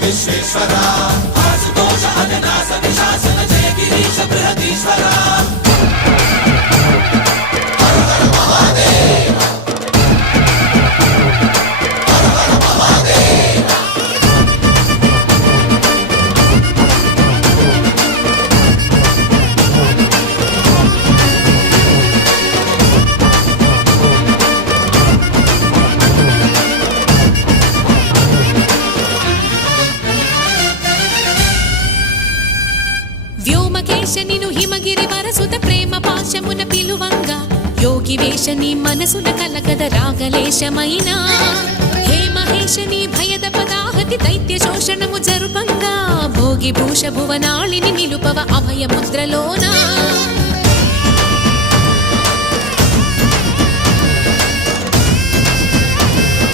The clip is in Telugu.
విశ్వేశ్వరా ఆశుతోష అవినాశ విశాసన జయ గిరీశ బృహదీశ్వరా హర హర మహాదేవ హర హర మహాదేవ వ్యోమకేశనిను హిమగిరి వరసుత ప్రేమ పాశమున పిలువంగా యోగి వేషని మనసున కలకద రాగలేశమైనా హే మహేశని భయద పదాహతి దైత్య శోషణము జరుపంగా భోగి భూష భువనాళిని నిలుపవ అభయ ముద్రలోనా